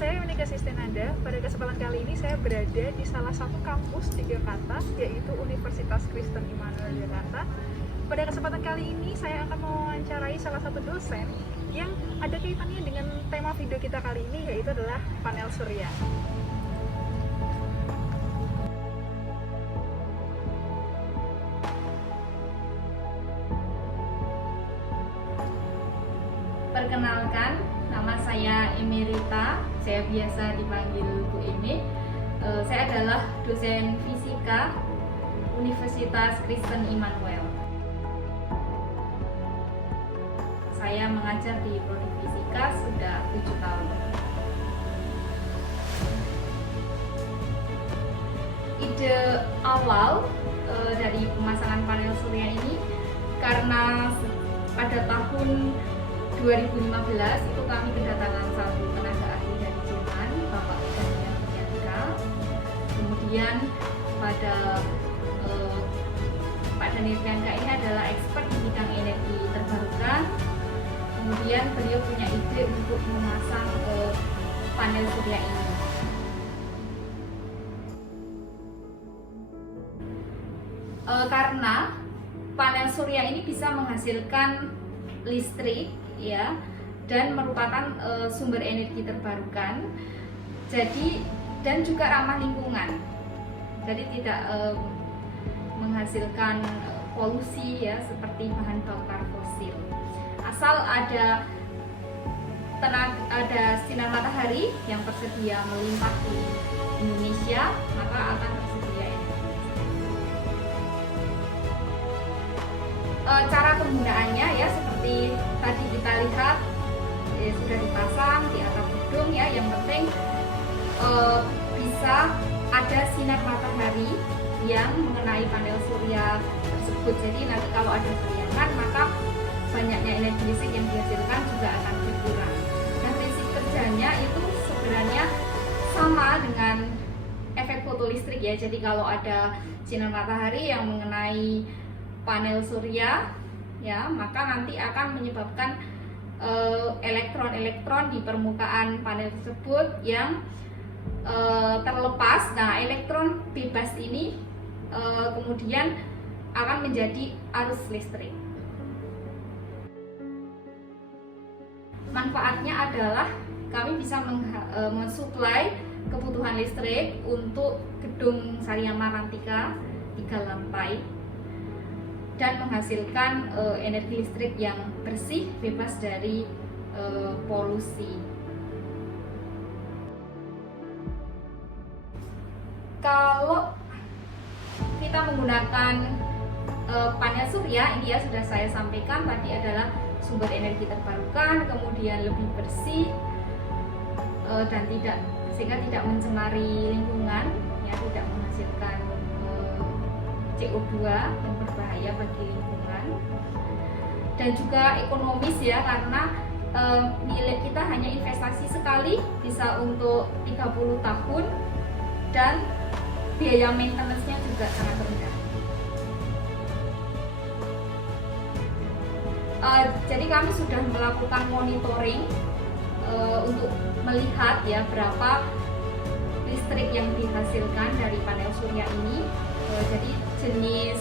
saya Yunika Sistenanda. Pada kesempatan kali ini saya berada di salah satu kampus di Jakarta, yaitu Universitas Kristen Immanuel Jakarta. Pada kesempatan kali ini saya akan mewawancarai salah satu dosen yang ada kaitannya dengan tema video kita kali ini, yaitu adalah panel surya. Perkenalkan, nama saya Emerita, saya biasa dipanggil Bu Eme. Saya adalah dosen fisika Universitas Kristen Immanuel. Saya mengajar di prodi fisika sudah 7 tahun. Ide awal dari pemasangan panel surya ini karena pada tahun 2015 itu kami kedatangan satu tenaga ahli dari Jerman, Bapak Daniel Bianca. Kemudian pada Pak Daniel Bianca ini adalah expert di bidang energi terbarukan. Kemudian beliau punya ide untuk memasang panel surya ini. Karena panel surya ini bisa menghasilkan listrik, ya, dan merupakan sumber energi terbarukan, jadi dan juga ramah lingkungan, jadi tidak menghasilkan polusi ya seperti bahan bakar fosil. Asal ada sinar matahari yang tersedia melimpah di Indonesia, maka akan tersedia energi. Cara penggunaannya ya seperti tadi kita lihat sudah dipasang di atap gedung ya. Yang penting bisa ada sinar matahari yang mengenai panel surya tersebut. Jadi nanti kalau ada bayangan maka banyaknya energi listrik yang dihasilkan juga akan berkurang. Dan prinsip kerjanya itu sebenarnya sama dengan efek fotolistrik ya. Jadi kalau ada sinar matahari yang mengenai panel surya ya, maka nanti akan menyebabkan elektron-elektron di permukaan panel tersebut yang terlepas. Nah, elektron bebas ini kemudian akan menjadi arus listrik. Manfaatnya adalah kami bisa mensuplai kebutuhan listrik untuk gedung Saria Marantika 3 lantai dan menghasilkan energi listrik yang bersih, bebas dari polusi. Kalau kita menggunakan panel surya, ini ya sudah saya sampaikan tadi adalah sumber energi terbarukan, kemudian lebih bersih dan sehingga tidak mencemari lingkungan, ya, tidak menghasilkan CO2 yang berbahaya bagi lingkungan, dan juga ekonomis ya, karena milik kita hanya investasi sekali, bisa untuk 30 tahun dan biaya maintenance-nya juga sangat rendah. Jadi kami sudah melakukan monitoring untuk melihat ya berapa listrik yang dihasilkan dari panel surya ini. Jadi jenis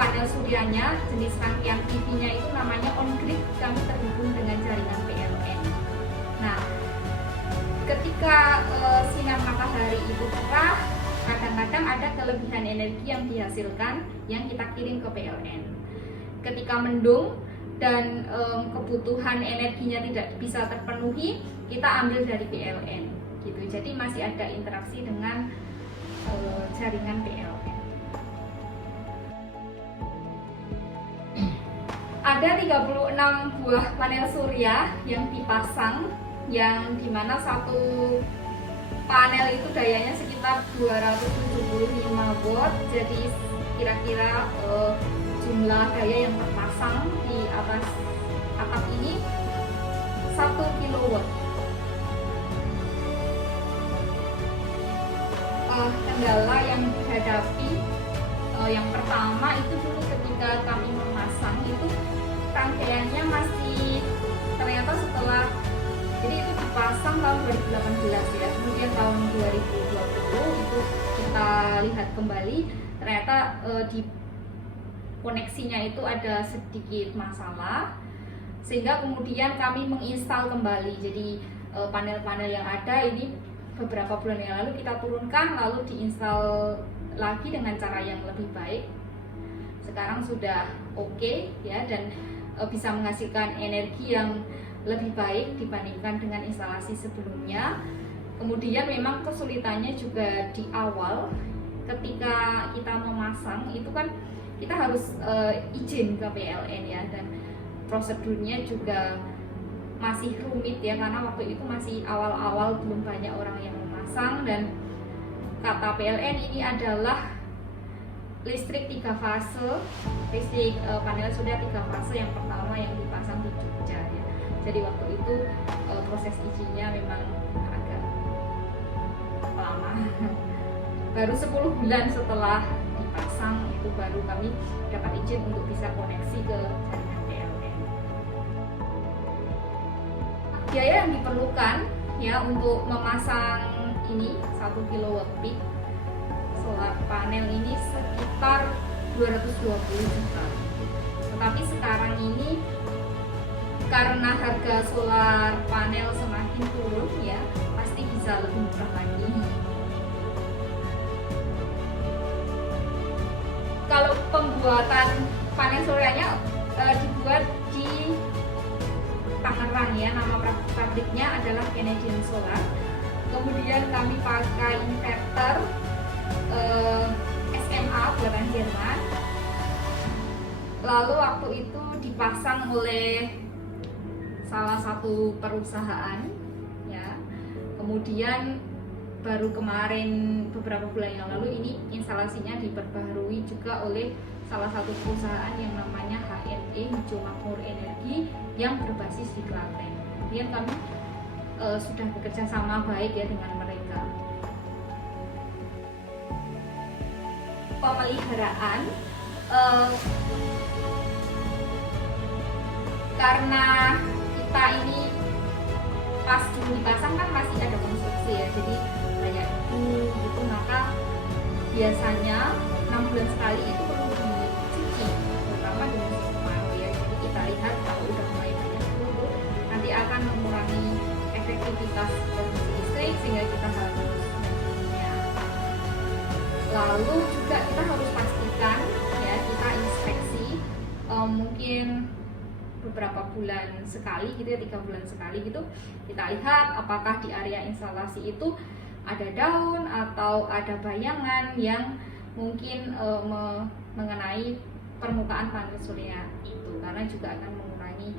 panel suryanya, jenis rangkaian PV-nya itu namanya on-grid, kami terhubung dengan jaringan PLN. Nah, ketika sinar matahari itu cerah, kadang-kadang ada kelebihan energi yang dihasilkan yang kita kirim ke PLN. Ketika mendung dan kebutuhan energinya tidak bisa terpenuhi, kita ambil dari PLN gitu. Jadi masih ada interaksi dengan jaringan PLN. Ada 36 buah panel surya yang dipasang, yang dimana satu panel itu dayanya sekitar 275 watt. Jadi kira-kira jumlah daya yang terpasang di atas atap ini 1 kilowatt. Kendala yang dihadapi yang pertama itu dulu ketika kami memasang itu rangkaiannya masih ternyata setelah, jadi dipasang tahun 2018 ya, kemudian tahun 2020 itu kita lihat kembali ternyata di koneksinya itu ada sedikit masalah, sehingga kemudian kami menginstal kembali. Jadi panel-panel yang ada ini beberapa bulan yang lalu kita turunkan lalu diinstal lagi dengan cara yang lebih baik. Sekarang sudah oke ya, dan bisa menghasilkan energi yang lebih baik dibandingkan dengan instalasi sebelumnya. Kemudian memang kesulitannya juga di awal ketika kita memasang itu kan kita harus izin ke PLN ya, dan prosedurnya juga masih rumit ya, karena waktu itu masih awal-awal, belum banyak orang yang memasang. Dan kata PLN ini adalah listrik 3 fase, listrik panel surya 3 fase yang pertama yang dipasang di Jogja ya. Jadi waktu itu proses izinnya memang agak lama. Baru 10 bulan setelah dipasang itu baru kami dapat izin untuk bisa koneksi ke jaringan PLN. Biaya yang diperlukan ya untuk memasang ini 1 kW peak solar panel ini sekitar 220 juta. Tetapi sekarang ini karena harga solar panel semakin turun ya, pasti bisa lebih murah lagi. Kalau pembuatan panel suryanya dibuat di Tangerang ya, nama pabriknya adalah Canadian Solar. Kemudian kami pakai inverter SMA buatan Jerman. Lalu waktu itu dipasang oleh salah satu perusahaan ya. Kemudian baru kemarin beberapa bulan yang lalu ini instalasinya diperbaharui juga oleh salah satu perusahaan yang namanya HME Hijau Makmur Energi yang berbasis di Klaten. Kemudian kami sudah bekerja sama baik ya dengan mereka. Pemeliharaan karena kita ini pas dulu dipasang kan masih ada konstruksi ya, jadi banyak gitu, maka biasanya 6 bulan sekali itu perlu dicuci, terutama dengan sistem manual ya. Jadi kita lihat kalau udah mulai banyak dulu, nanti akan mengurangi efektivitas produksi listrik sehingga kita harus ya. Lalu juga kita harus pastikan ya, kita inspeksi mungkin beberapa bulan sekali gitu ya, 3 bulan sekali gitu, kita lihat apakah di area instalasi itu ada daun atau ada bayangan yang mungkin mengenai permukaan panel surya itu, karena juga akan mengurangi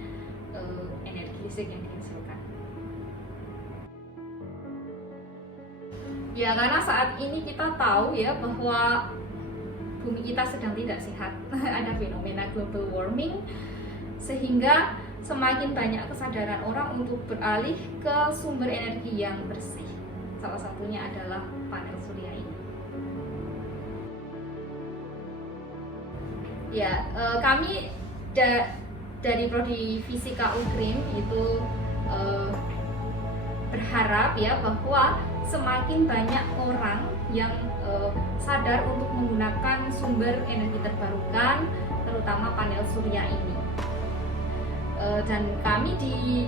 energi listrik yang dihasilkan. Ya, karena saat ini kita tahu ya bahwa bumi kita sedang tidak sehat. Ada fenomena global warming, sehingga semakin banyak kesadaran orang untuk beralih ke sumber energi yang bersih. Salah satunya adalah panel surya ini. Ya, kami dari Prodi Fisika UKRIM itu berharap ya bahwa semakin banyak orang yang sadar untuk menggunakan sumber energi terbarukan, terutama panel surya ini. Dan kami di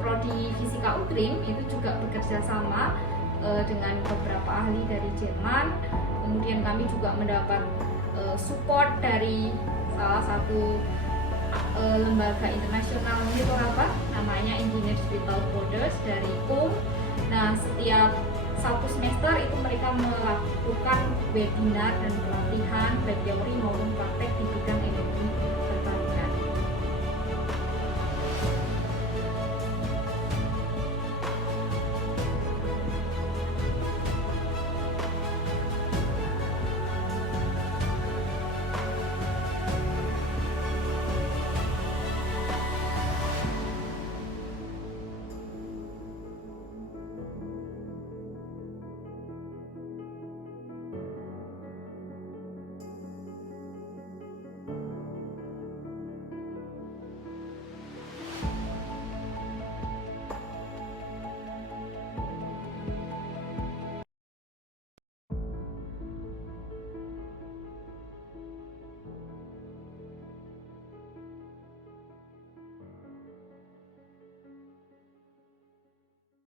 Prodi Fisika UKRIM itu juga bekerja sama dengan beberapa ahli dari Jerman. Kemudian kami juga mendapat support dari salah satu lembaga internasional itu apa? Namanya Engineers Without Borders dari PUM. Nah, setiap 1 semester itu mereka melakukan webinar dan pelatihan baik teori maupun praktek di bidang